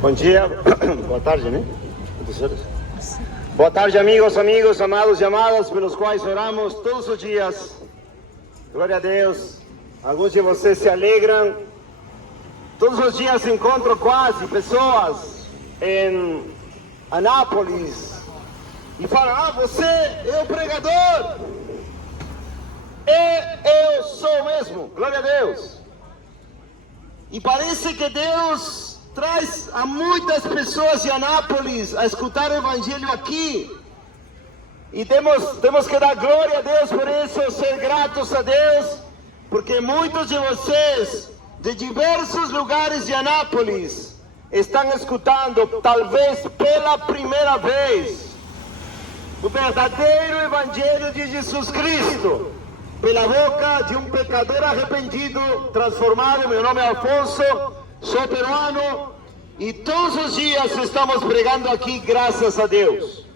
Bom dia, boa tarde, né? Boa tarde, amigos, amados e amadas, pelos quais oramos todos os dias. Glória a Deus. Alguns de vocês se alegram. Todos os dias encontro quase pessoas em Anápolis e falam: você é o pregador. E eu sou mesmo. Glória a Deus. E parece que Deus traz a muitas pessoas de Anápolis a escutar o Evangelho aqui. E temos que dar glória a Deus por isso, ser gratos a Deus, porque muitos de vocês, de diversos lugares de Anápolis, estão escutando, talvez pela primeira vez, o verdadeiro Evangelho de Jesus Cristo, pela boca de um pecador arrependido, transformado. Meu nome é Alfonso, sou peruano e todos os dias estamos pregando aqui, graças a Deus.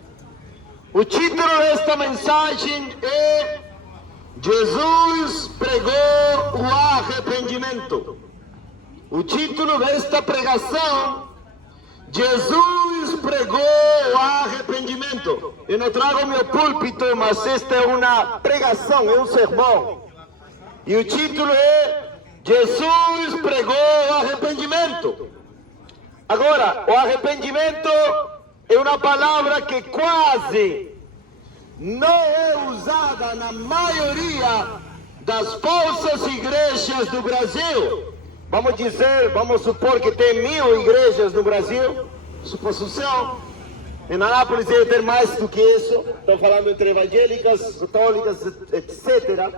O título desta mensagem é: Jesus pregou o arrependimento. O título desta pregação: Jesus pregou o arrependimento. Eu não trago meu púlpito, mas esta é uma pregação, é um sermão. E o título é: Jesus pregou o arrependimento. Agora, o arrependimento é uma palavra que quase não é usada na maioria das falsas igrejas do Brasil. Vamos supor que tem 1000 igrejas no Brasil, suposição. Em Anápolis deve ter mais do que isso. Estou falando entre evangélicas, católicas, etc.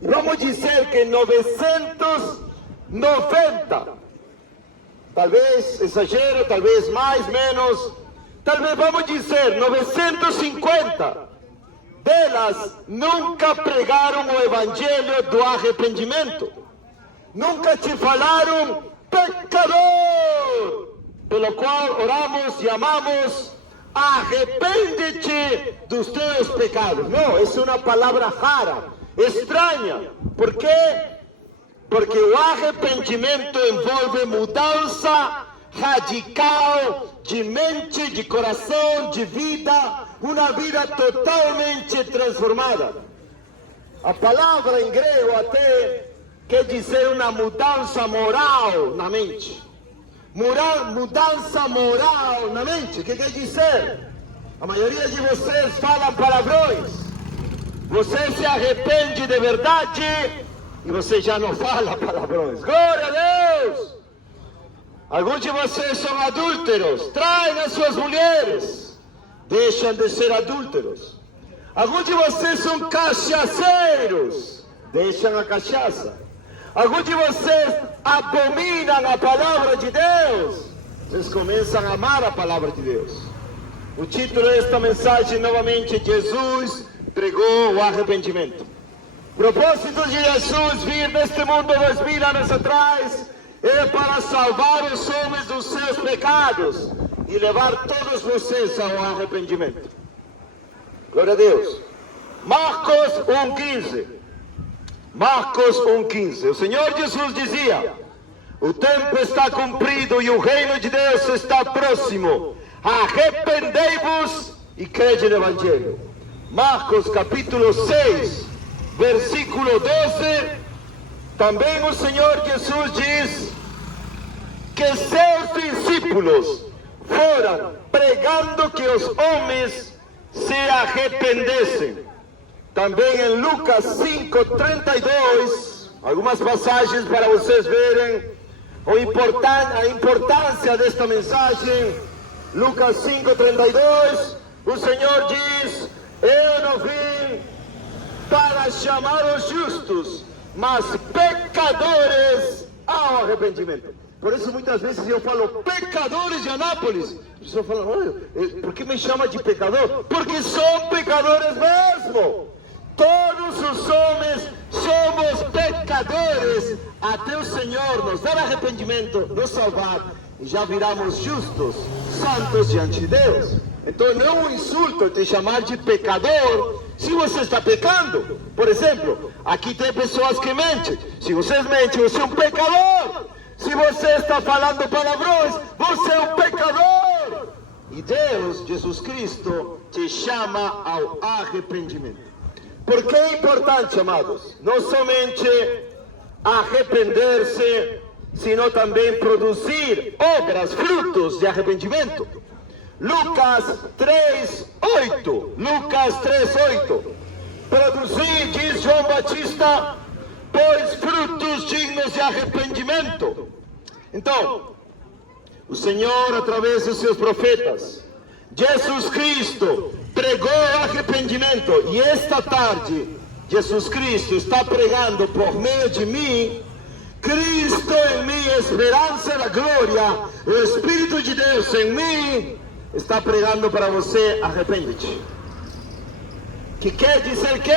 E vamos dizer que 990, talvez exagero, talvez mais, menos, talvez vamos dizer 950 delas nunca pregaram o evangelho do arrependimento. Nunca te falaram pecador, pelo qual oramos e amamos: arrepende-te dos teus pecados. Não, essa é uma palavra rara, estranha. Por quê? Porque o arrependimento envolve mudança radical de mente, de coração, de vida, uma vida totalmente transformada. A palavra em grego até quer dizer uma mudança moral na mente. Mudança moral na mente. O que quer dizer? A maioria de vocês falam palavrões. Você se arrepende de verdade e você já não fala palavrões. Glória a Deus! Alguns de vocês são adúlteros, traem as suas mulheres, deixam de ser adúlteros. Alguns de vocês são cachaceiros, deixam a cachaça. Alguns de vocês abominam a palavra de Deus, vocês começam a amar a palavra de Deus. O título desta mensagem, novamente: Jesus pregou o arrependimento. O propósito de Jesus vir neste mundo 2000 anos atrás é para salvar os homens dos seus pecados e levar todos vocês ao arrependimento. Glória a Deus. Marcos 1,15. Marcos 1,15. O Senhor Jesus dizia: o tempo está cumprido e o reino de Deus está próximo. Arrependei-vos e crede no Evangelho. Marcos capítulo 6, versículo 12. Também o Senhor Jesus diz que seus discípulos foram pregando que os homens se arrependessem. Também em Lucas 5:32, algumas passagens para vocês verem a importância desta mensagem. Lucas 5:32, o Senhor diz: eu não vim para chamar os justos, mas pecadores ao arrependimento. Por isso muitas vezes eu falo pecadores de Anápolis. A pessoa fala: olha, por que me chama de pecador? Porque são pecadores mesmo. Todos os homens somos pecadores, até o Senhor nos dar arrependimento, nos salvar, e já viramos justos, santos diante de Deus. Então não é um insulto te chamar de pecador se você está pecando. Por exemplo, aqui tem pessoas que mentem. Se vocês mentem, você é um pecador. Se você está falando palavrões, você é um pecador. E Deus, Jesus Cristo, te chama ao arrependimento. Por que é importante, amados? Não somente arrepender-se, sino também produzir obras, frutos de arrependimento. Lucas 3:8. Lucas 3:8. Produzir, diz João Batista, pois frutos dignos de arrependimento. Então, o Senhor, através dos seus profetas, Jesus Cristo, pregou arrependimento. E esta tarde, Jesus Cristo está pregando por meio de mim, Cristo em mim, esperança da glória, o Espírito de Deus em mim, está pregando para você, arrepende-te. Que quer dizer que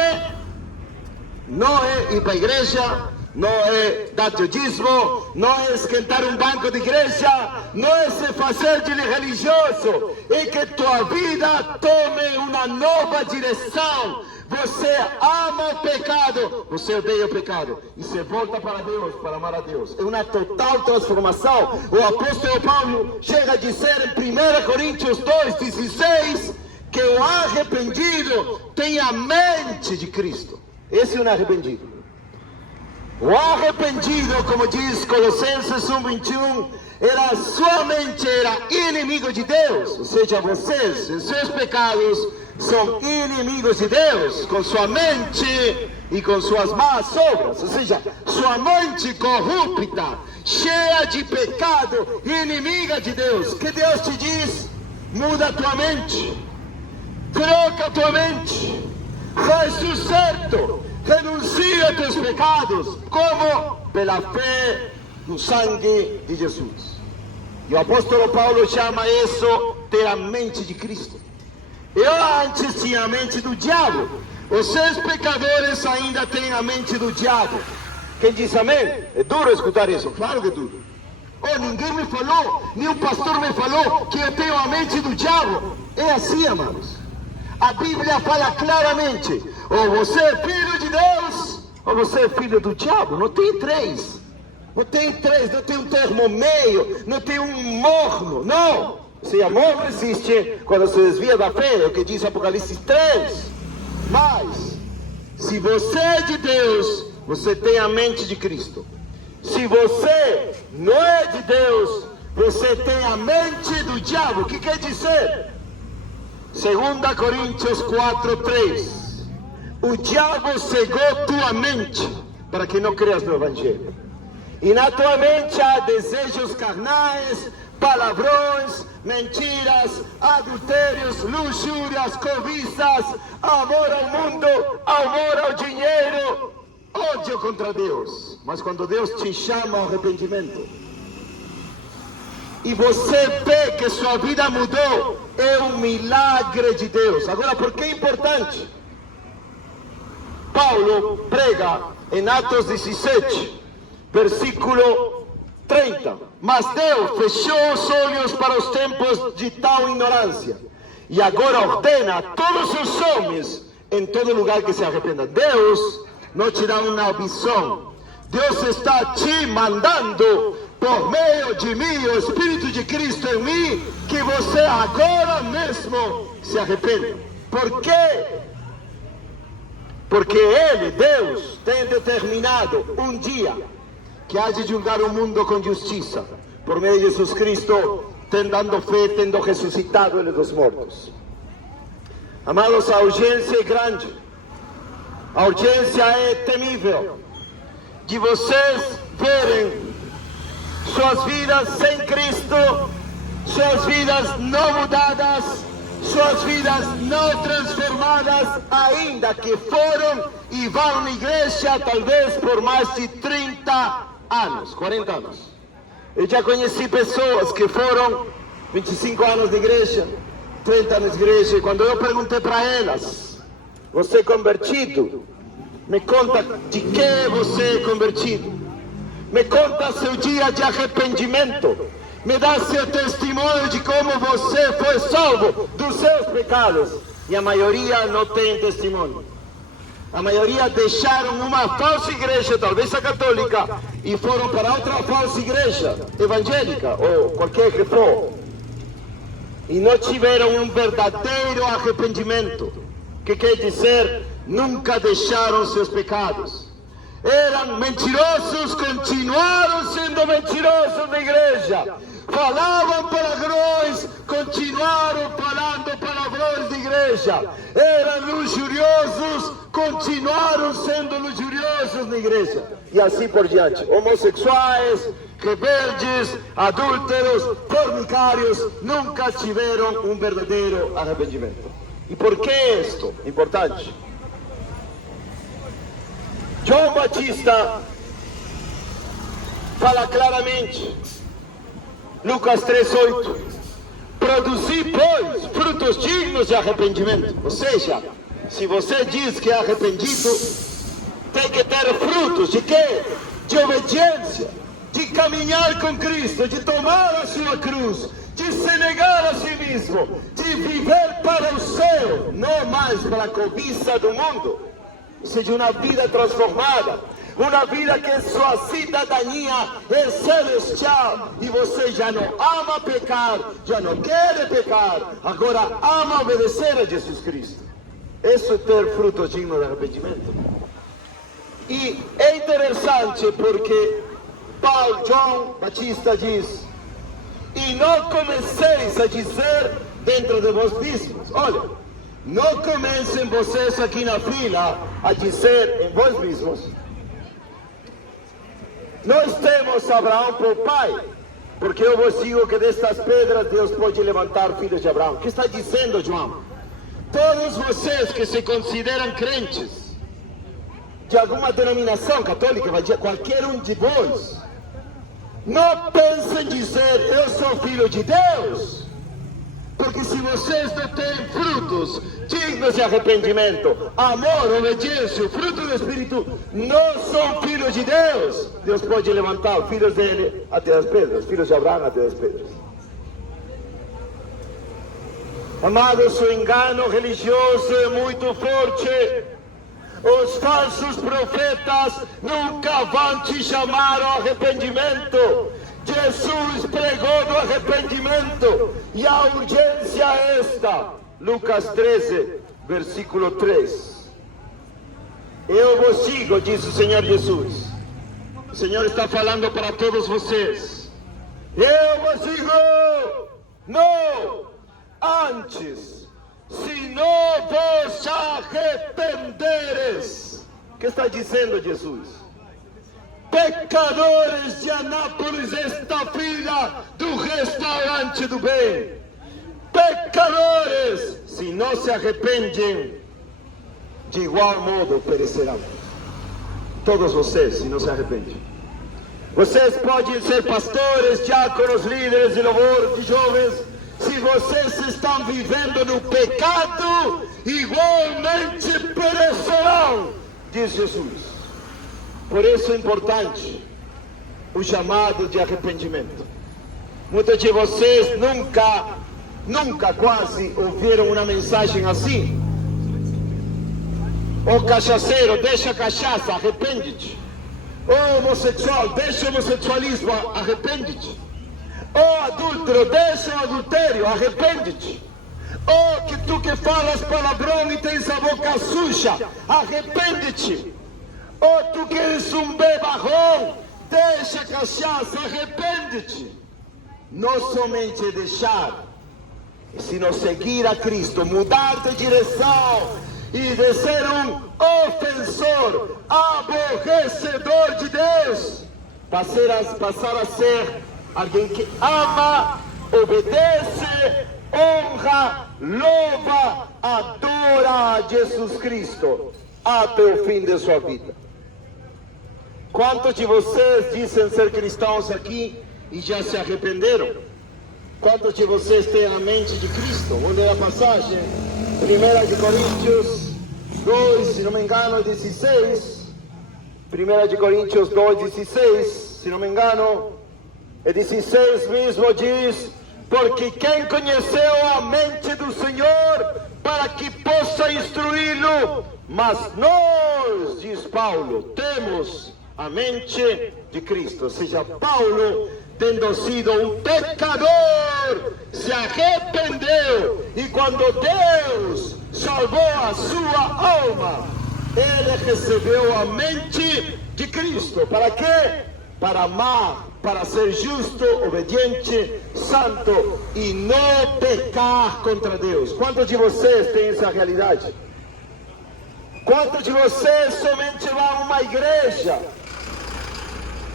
não é ir para a igreja, não é dar dízimo, não é esquentar um banco de igreja, não é se fazer de religioso, é que tua vida tome uma nova direção. Você ama o pecado, você odeia o pecado e se volta para Deus, para amar a Deus. É uma total transformação. O apóstolo Paulo chega a dizer em 1 Coríntios 2:16 que o arrependido tem a mente de Cristo. Esse é um arrependido. O arrependido, como diz Colossenses 1:21, sua mente era inimigo de Deus. Ou seja, vocês, em seus pecados, são inimigos de Deus, com sua mente e com suas más obras. Ou seja, sua mente corrupta, cheia de pecado, inimiga de Deus. Que Deus te diz? Muda a tua mente, troca a tua mente, faz o certo, renuncia a teus pecados. Como? Pela fé no sangue de Jesus. E o apóstolo Paulo chama isso ter a mente de Cristo. Eu antes tinha a mente do diabo. Vocês pecadores ainda têm a mente do diabo. Quem diz amém? É duro escutar isso, claro que é duro. Oh, ninguém me falou, nenhum pastor me falou que eu tenho a mente do diabo. É assim, amados. A Bíblia fala claramente: ou você é filho de Deus, ou você é filho do diabo. Não tem três. Não tem três, não tem um termo meio, não tem um morno, não. Se amor existe quando se desvia da fé, é o que diz Apocalipse 3. Mas, se você é de Deus, você tem a mente de Cristo. Se você não é de Deus, você tem a mente do diabo. O que quer dizer? 2 Coríntios 4:3. O diabo cegou tua mente para que não creas no Evangelho. E na tua mente há desejos carnais, palavrões, mentiras, adultérios, luxúrias, cobiças, amor ao mundo, amor ao dinheiro, ódio contra Deus. Mas quando Deus te chama ao arrependimento e você vê que sua vida mudou, é um milagre de Deus. Agora, por que é importante? Paulo prega em Atos 17, versículo 30. Mas Deus fechou os olhos para os tempos de tal ignorância, e agora ordena a todos os homens em todo lugar que se arrependam. Deus não te dá uma visão. Deus está te mandando, por meio de mim, o Espírito de Cristo em mim, que você agora mesmo se arrependa. Por quê? Porque Ele, Deus, tem determinado um dia que há de julgar o mundo com justiça, por meio de Jesus Cristo, tendo fé, tendo ressuscitado Ele dos mortos. Amados, a urgência é grande, a urgência é temível, de vocês verem suas vidas sem Cristo, suas vidas não mudadas, suas vidas não transformadas, ainda que foram e vão na igreja talvez por mais de 30 anos, 40 anos. Eu já conheci pessoas que foram 25 anos de igreja, 30 anos de igreja, e quando eu perguntei para elas: você é convertido? Me conta de que você é convertido. Me conta seu dia de arrependimento. Me dá seu testemunho de como você foi salvo dos seus pecados. E a maioria não tem testemunho. A maioria deixaram uma falsa igreja, talvez a católica, e foram para outra falsa igreja, evangélica, ou qualquer que for. E não tiveram um verdadeiro arrependimento, que quer dizer, nunca deixaram seus pecados. Eram mentirosos, continuaram sendo mentirosos na igreja. Falavam palavrões, continuaram falando palavrões de igreja. Eram luxuriosos, continuaram sendo luxuriosos na igreja. E assim por diante. Homossexuais, rebeldes, adúlteros, fornicários, nunca tiveram um verdadeiro arrependimento. E por que isto? Importante. João Batista fala claramente, Lucas 3:8, produzi, pois, frutos dignos de arrependimento. Ou seja, se você diz que é arrependido, tem que ter frutos de quê? De obediência, de caminhar com Cristo, de tomar a sua cruz, de se negar a si mesmo, de viver para o céu, não mais para a cobiça do mundo. Ou seja, uma vida transformada, uma vida que sua cidadania é celestial, e você já não ama pecar, já não quer pecar, agora ama obedecer a Jesus Cristo. Isso é ter fruto digno de arrependimento. E é interessante porque João Batista diz, e não comeceis a dizer dentro de vós mesmos, olha, não comecem vocês aqui na fila a dizer em vós mesmos, nós temos Abraão por pai, porque eu vos digo que destas pedras Deus pode levantar filhos de Abraão. O que está dizendo João? Todos vocês que se consideram crentes de alguma denominação católica, qualquer um de vós, não pensem dizer eu sou filho de Deus, porque se vocês não têm frutos dignos de arrependimento, amor, obediência, o fruto do Espírito, não são filhos de Deus. Deus pode levantar filhos dele até as pedras, filhos de Abraão até as pedras. Amados, o engano religioso é muito forte. Os falsos profetas nunca vão te chamar ao arrependimento. Jesus pregou no arrependimento, e a urgência é esta. Lucas 13, versículo 3. Eu vos digo, diz o Senhor Jesus. O Senhor está falando para todos vocês. Eu vos digo, não, antes, se não vos arrependeres. O que está dizendo Jesus? Pecadores de Anápolis, esta fila do restaurante do bem. Pecadores, se não se arrependem, de igual modo perecerão. Todos vocês, se não se arrependem. Vocês podem ser pastores, diáconos, líderes de louvor, de jovens. Se vocês estão vivendo no pecado, igualmente perecerão, diz Jesus. Por isso é importante o chamado de arrependimento. Muitos de vocês nunca quase ouviram uma mensagem assim. O cachaceiro, deixa a cachaça, arrepende-te. O homossexual, deixa o homossexualismo, arrepende-te. O adúltero, deixa o adultério, arrepende-te. O que tu que falas palavrão e tens a boca suja, arrepende-te. Ou tu queres um bebarrão, deixa a cachaça, arrepende-te. Não somente deixar, sino seguir a Cristo, mudar de direção e de ser um ofensor, aborrecedor de Deus, passar a ser alguém que ama, obedece, honra, louva, adora a Jesus Cristo até o fim de sua vida. Quantos de vocês dizem ser cristãos aqui e já se arrependeram? Quantos de vocês têm a mente de Cristo? Vamos ler a passagem, 1 Coríntios 2, se não me engano, 16. 1 Coríntios 2, 16, se não me engano, é 16 mesmo, diz: porque quem conheceu a mente do Senhor para que possa instruí-lo. Mas nós, diz Paulo, temos a mente de Cristo. Ou seja, Paulo, tendo sido um pecador, se arrependeu. E quando Deus salvou a sua alma, ele recebeu a mente de Cristo. Para quê? Para amar, para ser justo, obediente, santo e não pecar contra Deus. Quantos de vocês têm essa realidade? Quantos de vocês somente vão a uma igreja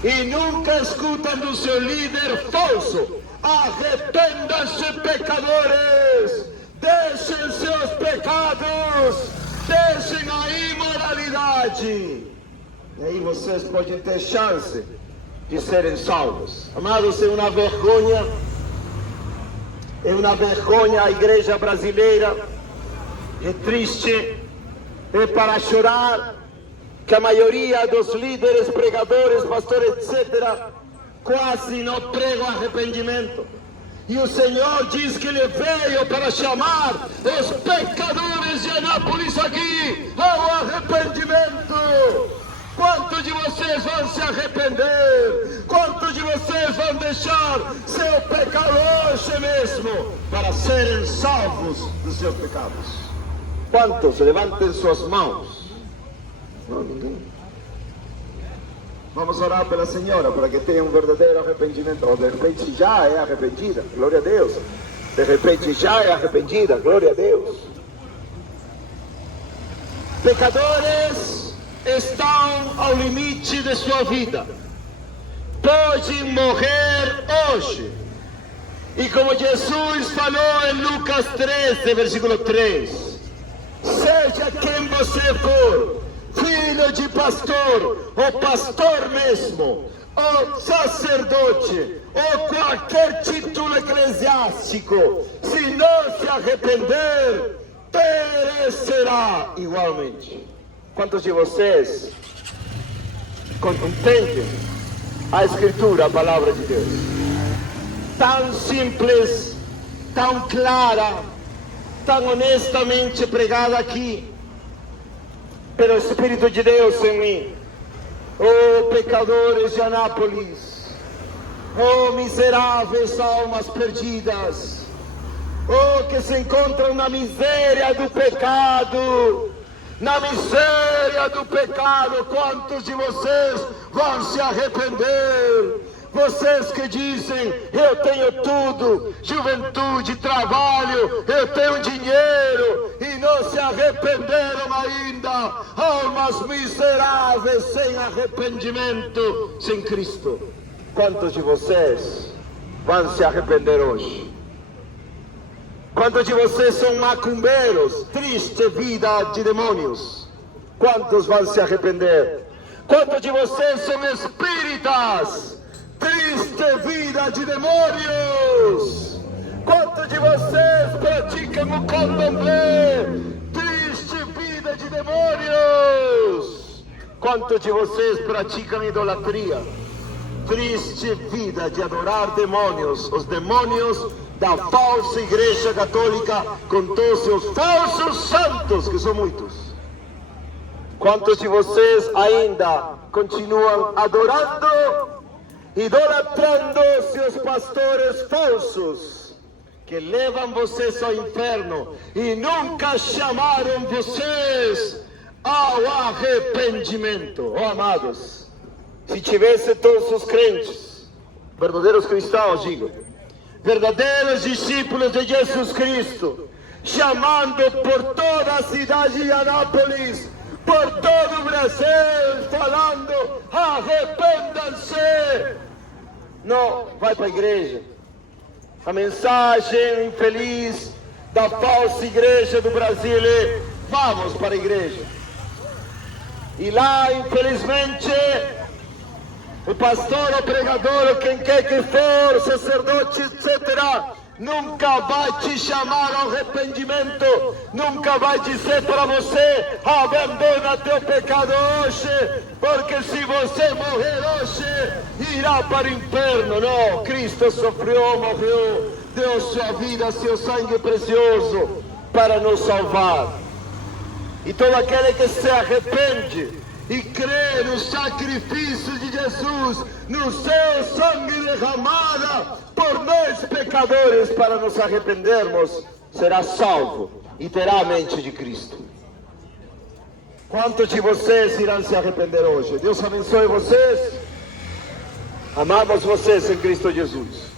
e nunca escutam do seu líder falso? Arrependam-se, pecadores, deixem seus pecados, deixem a imoralidade. E aí vocês podem ter chance de serem salvos. Amados, é uma vergonha a igreja brasileira. É triste, é para chorar, que a maioria dos líderes, pregadores, pastores, etc., quase não pregam arrependimento. E o Senhor diz que Ele veio para chamar os pecadores de Anápolis aqui ao arrependimento. Quantos de vocês vão se arrepender? Quantos de vocês vão deixar seu pecado hoje mesmo para serem salvos dos seus pecados? Quantos? Levantem suas mãos. Não, ninguém. Vamos orar pela senhora para que tenha um verdadeiro arrependimento. Ou de repente já é arrependida, glória a Deus. De repente já é arrependida, glória a Deus. Pecadores estão ao limite de sua vida. Podem morrer hoje. E como Jesus falou em Lucas 13, versículo 3, seja quem você for, filho de pastor, ou pastor mesmo, ou sacerdote, ou qualquer título eclesiástico, se não se arrepender, perecerá igualmente. Quantos de vocês entendem a Escritura, a Palavra de Deus? Tão simples, tão clara, tão honestamente pregada aqui, pelo Espírito de Deus em mim. Oh, pecadores de Anápolis, oh, miseráveis almas perdidas, oh, que se encontram na miséria do pecado. Na miséria do pecado, quantos de vocês vão se arrepender? Vocês que dizem, eu tenho tudo, juventude, trabalho, eu tenho dinheiro, e não se arrependeram ainda, almas miseráveis sem arrependimento, sem Cristo. Quantos de vocês vão se arrepender hoje? Quantos de vocês são macumbeiros? Triste vida de demônios. Quantos vão se arrepender? Quantos de vocês são espíritas? Triste vida de demônios. Quantos de vocês praticam o candomblé? Triste vida de demônios. Quantos de vocês praticam idolatria? Triste vida de adorar demônios. Os demônios da falsa igreja católica, com todos seus falsos santos, que são muitos. Quantos de vocês ainda continuam adorando, idolatrando seus pastores falsos, que levam vocês ao inferno e nunca chamaram vocês ao arrependimento? Oh, amados, se tivesse todos os crentes, verdadeiros cristãos, digo, verdadeiros discípulos de Jesus Cristo, chamando por toda a cidade de Anápolis, por todo o Brasil, falando, arrependam-se. Não, vai para a igreja. A mensagem infeliz da falsa igreja do Brasil é, vamos para a igreja. E lá, infelizmente, o pastor, o pregador, ou quem quer que for, sacerdote, etc., nunca vai te chamar ao arrependimento, nunca vai dizer para você, abandona teu pecado hoje, porque se você morrer hoje, irá para o inferno. Não, Cristo sofreu, morreu, deu sua vida, seu sangue precioso, para nos salvar. E todo aquele que se arrepende e crê no sacrifício de Jesus, no seu sangue derramado por nós pecadores para nos arrependermos, será salvo e terá a mente de Cristo. Quantos de vocês irão se arrepender hoje? Deus abençoe vocês. Amamos vocês em Cristo Jesus.